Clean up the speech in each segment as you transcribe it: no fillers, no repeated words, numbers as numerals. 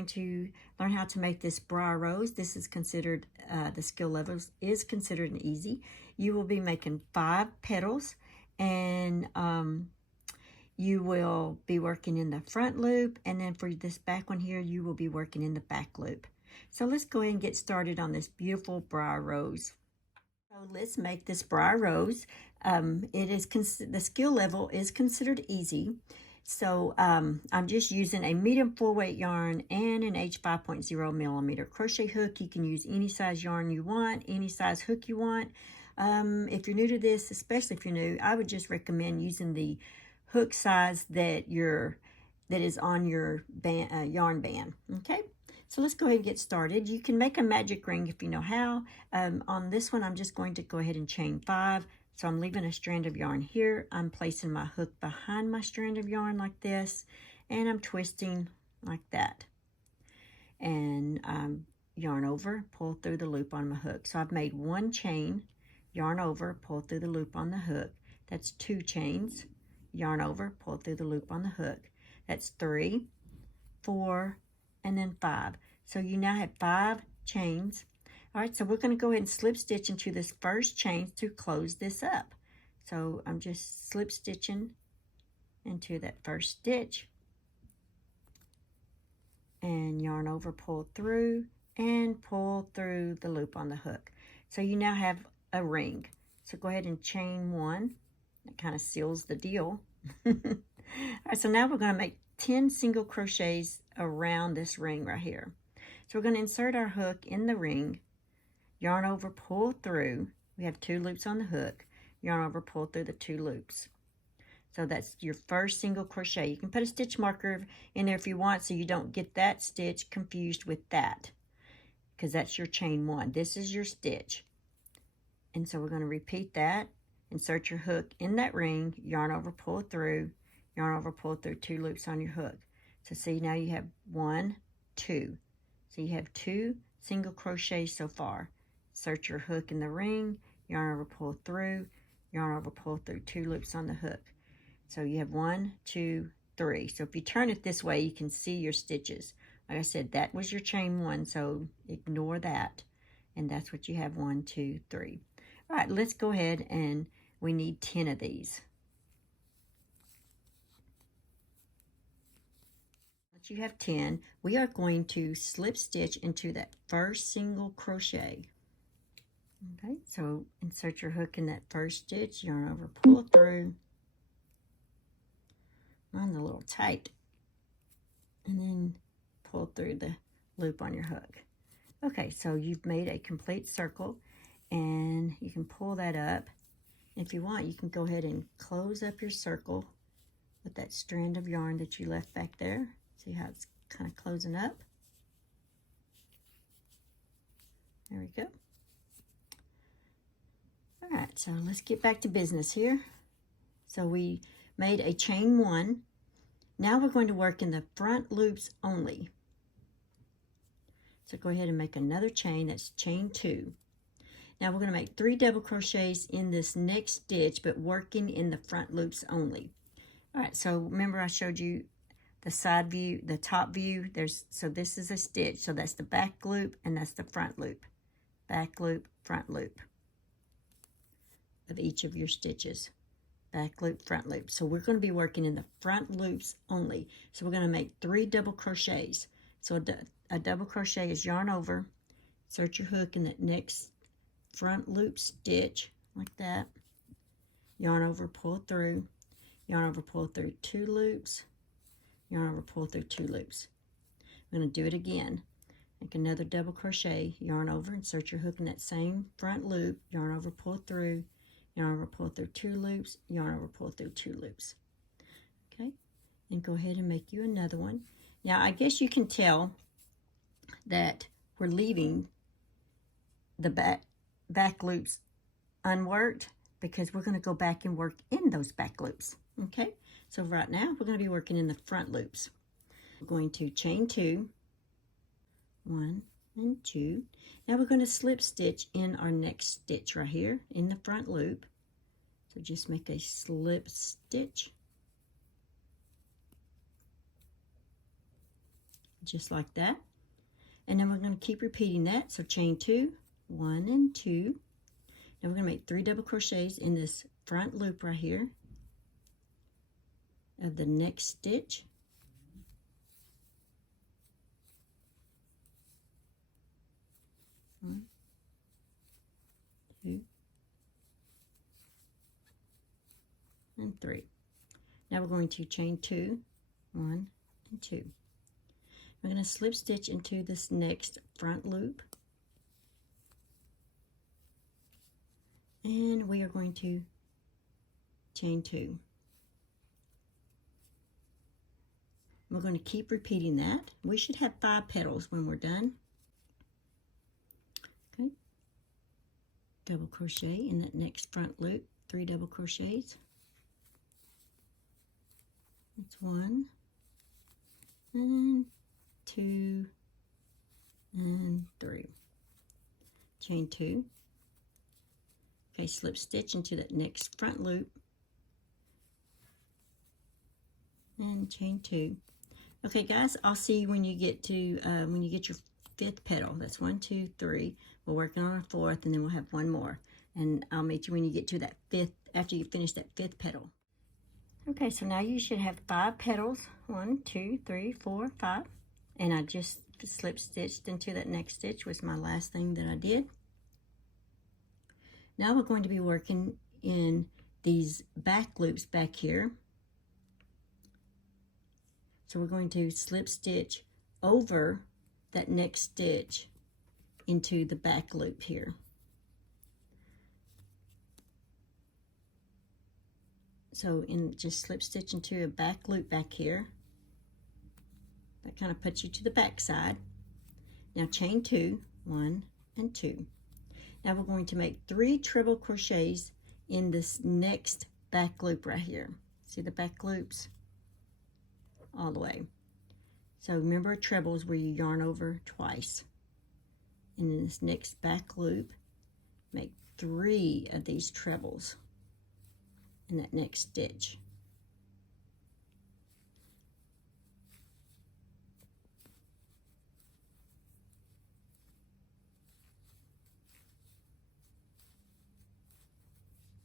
going to learn how to make this briar rose. This is considered, the skill level is considered an easy. You will be making 5 petals, and you will be working in the front loop, and then for this back one here, you will be working in the back loop. So let's go ahead and get started on this beautiful briar rose. So let's make this briar rose. The skill level is considered easy. So I'm just using a medium full weight yarn and an H 5.0 millimeter crochet hook. You can use any size yarn you want, any size hook you want. If you're new to this, especially if you're new, I would just recommend using the hook size that is on your yarn band. Okay, so let's go ahead and get started. You can make a magic ring if you know how. On this one, I'm just going to go ahead and chain 5. So I'm leaving a strand of yarn here. I'm placing my hook behind my strand of yarn like this, and I'm twisting like that. And yarn over, pull through the loop on my hook. So I've made 1 chain, yarn over, pull through the loop on the hook. That's 2 chains, yarn over, pull through the loop on the hook. That's 3, 4, and then 5. So you now have 5 chains. All right, so we're going to go ahead and slip stitch into this first chain to close this up. So I'm just slip stitching into that first stitch, and yarn over, pull through, and pull through the loop on the hook. So you now have a ring. So go ahead and chain 1. That kind of seals the deal. All right, so now we're going to make 10 single crochets around this ring right here. So we're going to insert our hook in the ring, yarn over, pull through. We have 2 loops on the hook, yarn over, pull through the 2 loops. So that's your first single crochet. You can put a stitch marker in there if you want, so you don't get that stitch confused with that, because that's your chain 1. This is your stitch. And so we're going to repeat that. Insert your hook in that ring, yarn over, pull through, yarn over, pull through 2 loops on your hook. So see, now you have 1, 2. So you have 2 single crochets so far. Insert your hook in the ring, yarn over, pull through, yarn over, pull through 2 loops on the hook. So you have 1, 2, 3. So if you turn it this way, you can see your stitches. Like I said, that was your chain 1, so ignore that. And that's what you have, 1, 2, 3. All right, let's go ahead, and we need 10 of these. Once you have 10, we are going to slip stitch into that first single crochet. Okay, so insert your hook in that first stitch, yarn over, pull through. Mine's a little tight. And then pull through the loop on your hook. Okay, so you've made a complete circle, and you can pull that up. If you want, you can go ahead and close up your circle with that strand of yarn that you left back there. See how it's kind of closing up? There we go. All right, so let's get back to business here. So we made a chain 1. Now we're going to work in the front loops only. So go ahead and make another chain. That's chain 2. Now we're going to make 3 double crochets in this next stitch, but working in the front loops only. All right, so remember I showed you the side view, the top view. So this is a stitch. So that's the back loop, and that's the front loop. Back loop, front loop of each of your stitches. Back loop, front loop. So we're going to be working in the front loops only. So we're going to make 3 double crochets. So a double crochet is yarn over, insert your hook in that next front loop stitch like that, yarn over, pull through, yarn over, pull through 2 loops, yarn over, pull through 2 loops. I'm going to do it again. Make another double crochet, yarn over, insert your hook in that same front loop, yarn over, pull through, yarn over, pull through 2 loops, yarn over, pull through 2 loops. Okay, and go ahead and make you another one. Now I guess you can tell that we're leaving the back loops unworked, because we're going to go back and work in those back loops. Okay, so right now we're going to be working in the front loops. We're going to chain 2, 1 and 2. Now we're going to slip stitch in our next stitch right here in the front loop. So just make a slip stitch. just like that. And then we're going to keep repeating that. So chain 2, 1 and 2. Now we're going to make 3 double crochets in this front loop right here of the next stitch. One, 2, and 3. Now we're going to chain 2, 1 and 2. We're going to slip stitch into this next front loop, and we are going to chain 2. We're going to keep repeating that. We should have 5 petals when we're done. Okay, double crochet in that next front loop, 3 double crochets. That's 1 and 2 and 3. Chain 2. Okay, slip stitch into that next front loop and chain 2. Okay, guys, I'll see you when you get to your 5th petal. That's 1, 2, 3. We're working on a 4th, and then we'll have 1 more. And I'll meet you when you get to that 5th, after you finish that 5th petal. Okay, so now you should have 5 petals. 1, 2, 3, 4, 5. And I just slip stitched into that next stitch, was my last thing that I did. Now we're going to be working in these back loops back here. So we're going to slip stitch over that next stitch into the back loop here. So just slip stitch into a back loop back here. That kind of puts you to the back side. Now chain 2, 1 and 2. Now we're going to make 3 treble crochets in this next back loop right here. See the back loops? All the way. So remember, trebles where you yarn over twice. And in this next back loop, make 3 of these trebles in that next stitch.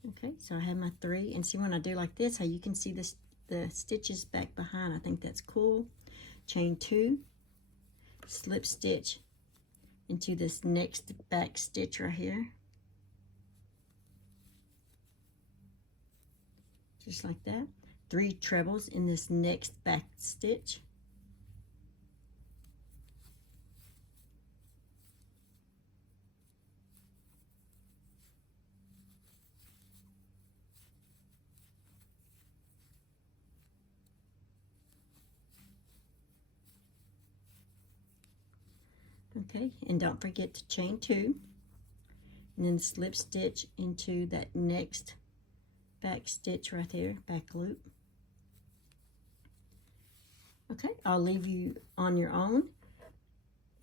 Okay, so I have my 3, and see when I do like this, how you can see this, the stitches back behind. I think that's cool. Chain 2, slip stitch into this next back stitch right here. Just like that. 3 trebles in this next back stitch. Okay, and don't forget to chain 2 and then slip stitch into that next back stitch right there, back loop. Okay, I'll leave you on your own,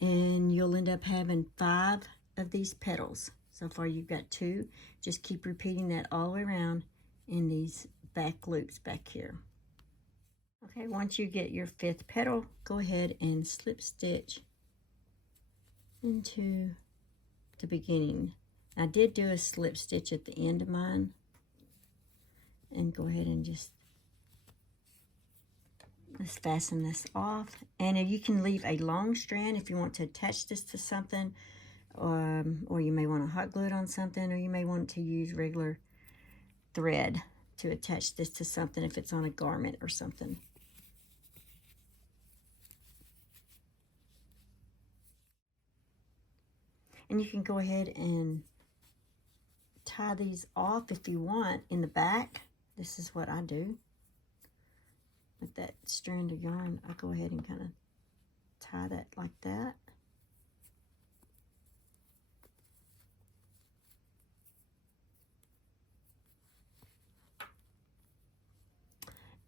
and you'll end up having 5 of these petals. So far you've got 2. Just keep repeating that all the way around in these back loops back here. Okay, once you get your 5th petal, go ahead and slip stitch into the beginning. I did do a slip stitch at the end of mine, and go ahead and just let's fasten this off. And you can leave a long strand if you want to attach this to something, or you may want to hot glue it on something, or you may want to use regular thread to attach this to something if it's on a garment or something. And you can go ahead and tie these off if you want in the back. This is what I do. With that strand of yarn, I go ahead and kind of tie that like that.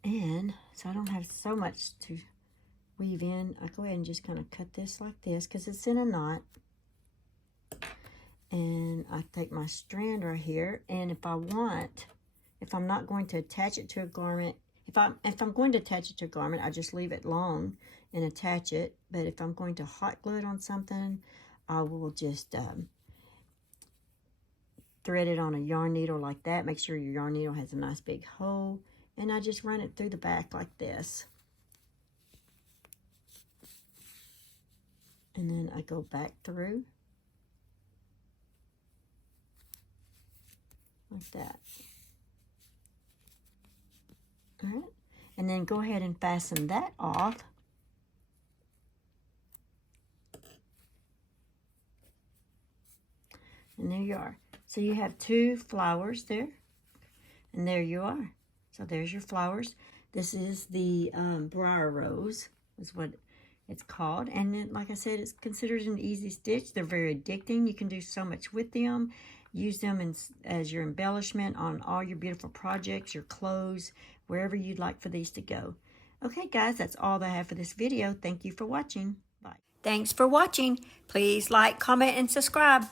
And so I don't have so much to weave in. I go ahead and just kind of cut this like this because it's in a knot. And I take my strand right here, and if I want, if I'm not going to attach it to a garment, if I'm going to attach it to a garment, I just leave it long. and attach it. But if I'm going to hot glue it on something, I will just thread it on a yarn needle like that. Make sure your yarn needle has a nice big hole. And I just run it through the back like this. And then I go back through. Like that. All right. And then go ahead and fasten that off. And there you are. So you have 2 flowers there. And there you are. So there's your flowers. This is the briar rose, is what it's called. And then, like I said, it's considered an easy stitch. They're very addicting. You can do so much with them. Use them as your embellishment on all your beautiful projects, your clothes, wherever you'd like for these to go. Okay, guys, that's all that I have for this video. Thank you for watching. Bye. Thanks for watching. Please like, comment, and subscribe.